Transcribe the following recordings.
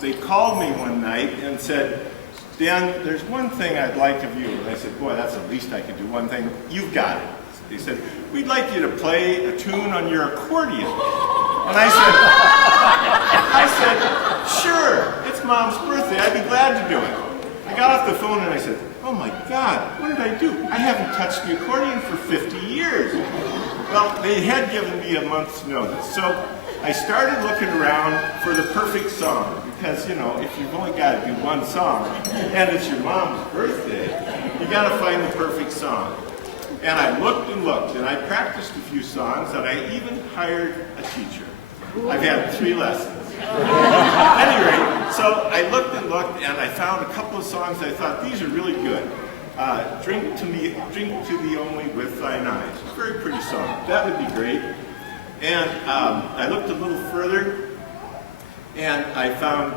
they called me one night and said, Dan, there's one thing I'd like of you. And I said, boy, that's the least I could do. One thing, you've got it. They said, we'd like you to play a tune on your accordion. And I said, sure, it's Mom's birthday. I'd be glad to do it. I got off the phone and I said, oh my God, what did I do? I haven't touched the accordion for 50 years. Well, they had given me a month's notice. So I started looking around for the perfect song. Because, you know, if you've only got to do one song, and it's your mom's birthday, you got to find the perfect song. And I looked, and I practiced a few songs, and I even hired a teacher. I've had 3 lessons. At any rate, so I looked, and I found a couple of songs I thought, these are really good. Drink to Thee Only with Thine Eyes. Very pretty song. That would be great. And I looked a little further, and I found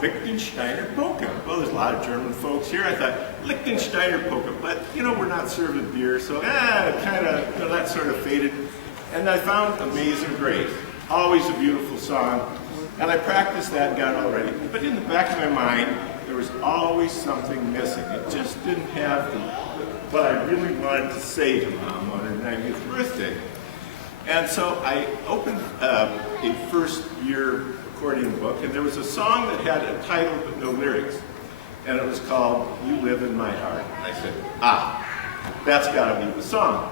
Liechtensteiner Polka. Well, there's a lot of German folks here. I thought, Liechtensteiner Polka, but, you know, we're not serving beer, so kind of, you know, that sort of faded. And I found Amazing Grace, always a beautiful song. And I practiced that and got it all ready. But in the back of my mind, there was always something missing. It just didn't have what I really wanted to say to Mom on her 90th birthday. And so I opened a first-year accordion book, and there was a song that had a title but no lyrics, and it was called You Live in My Heart. And I said, that's got to be the song.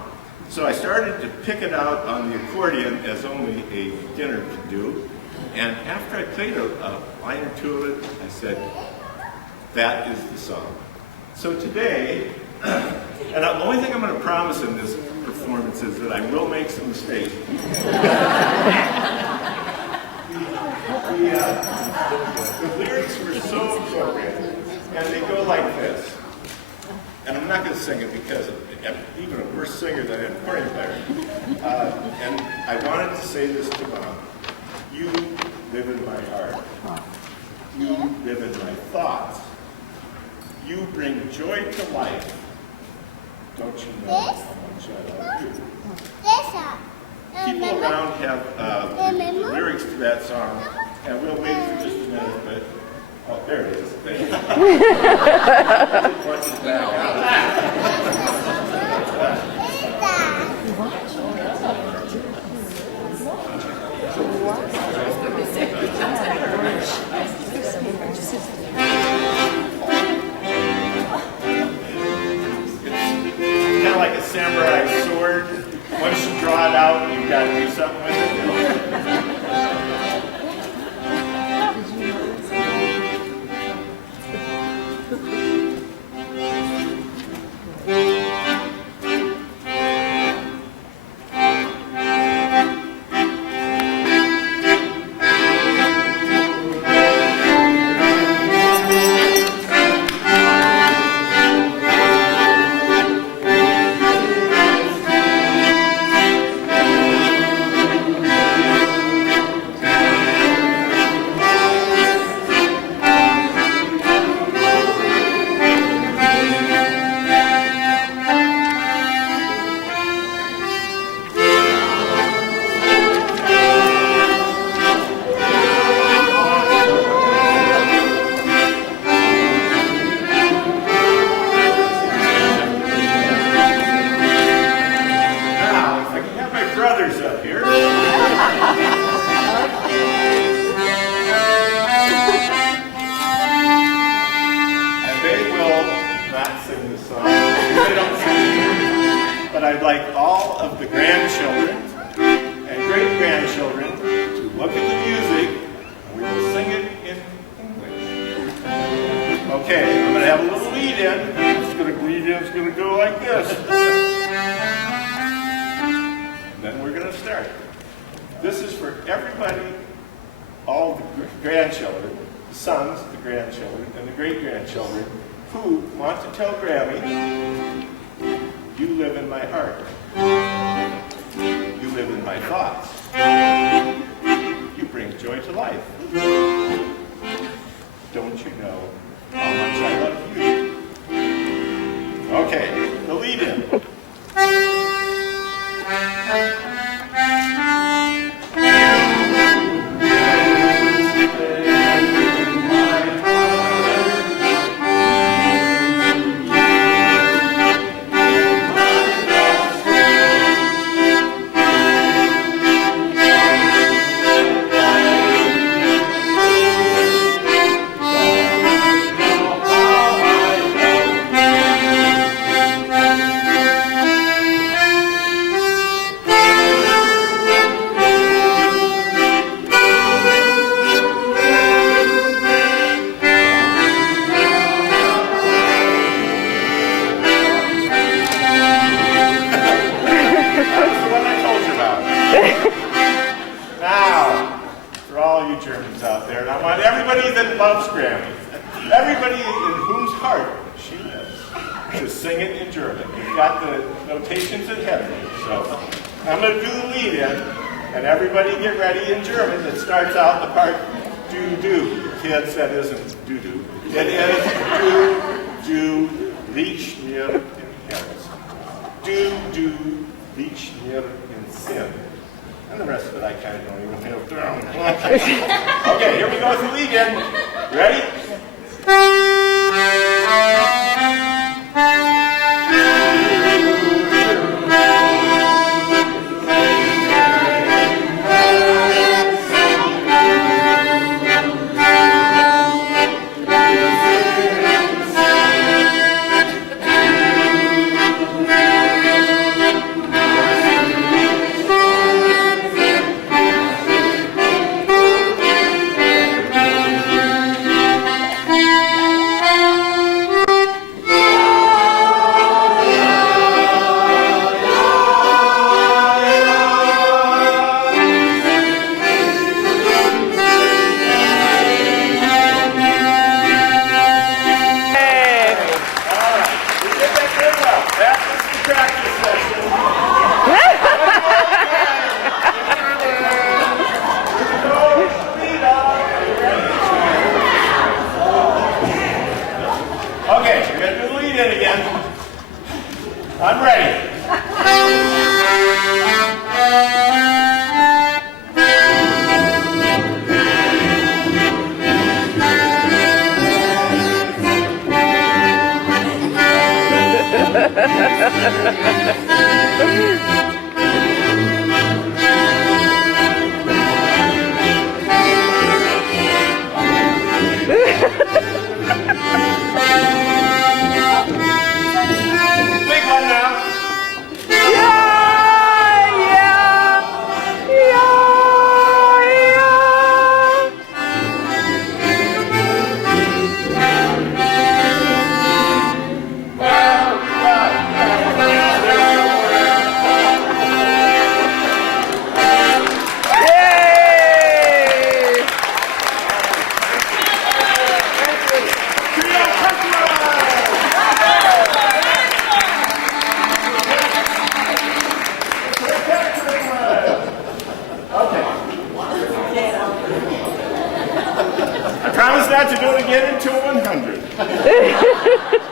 So I started to pick it out on the accordion as only a beginner could do, and after I played a line or two of it, I said, that is the song. So today, and the only thing I'm going to promise in this performance is that I will make some mistakes. The lyrics were so appropriate, and they go like this. And I'm not going to sing it because I'm even a worse singer than an accordion player. And I wanted to say this to Mom. You live in my heart. You live in my thoughts. You bring joy to life. Don't you know how much I love you? People around have the lyrics to that song, and we'll wait for just a minute, but, oh, there it is. Watch it back It's kind of like a samurai sword. Once you draw it out, you've got to do something with it. But I'd like all of the grandchildren and great-grandchildren to look at the music, and we will sing it in English. Okay, I'm going to have a little lead-in. It's going to go like this. And then we're going to start. This is for everybody, all the grandchildren, the sons, the grandchildren, and the great-grandchildren who want to tell Grammy, you live in my heart. You live in my thoughts. You bring joy to life. Don't you know how much I love you? Okay, the lead-in. You live in my everybody that loves Grammy, everybody in whose heart she lives, to sing it in German. You've got the notations ahead of you. So I'm going to do the lead in, and everybody get ready in German. It starts out the part do. Kids, that isn't do. It is do, Liegst mir im Herzen. Do, Liegst mir im Sinn. And the rest of it I kind of don't even feel down. Okay, here we go with the lead in. Ready? Okay, we're going to do the lead in again. I'm ready. Big one now. I promise not to do it again until 100.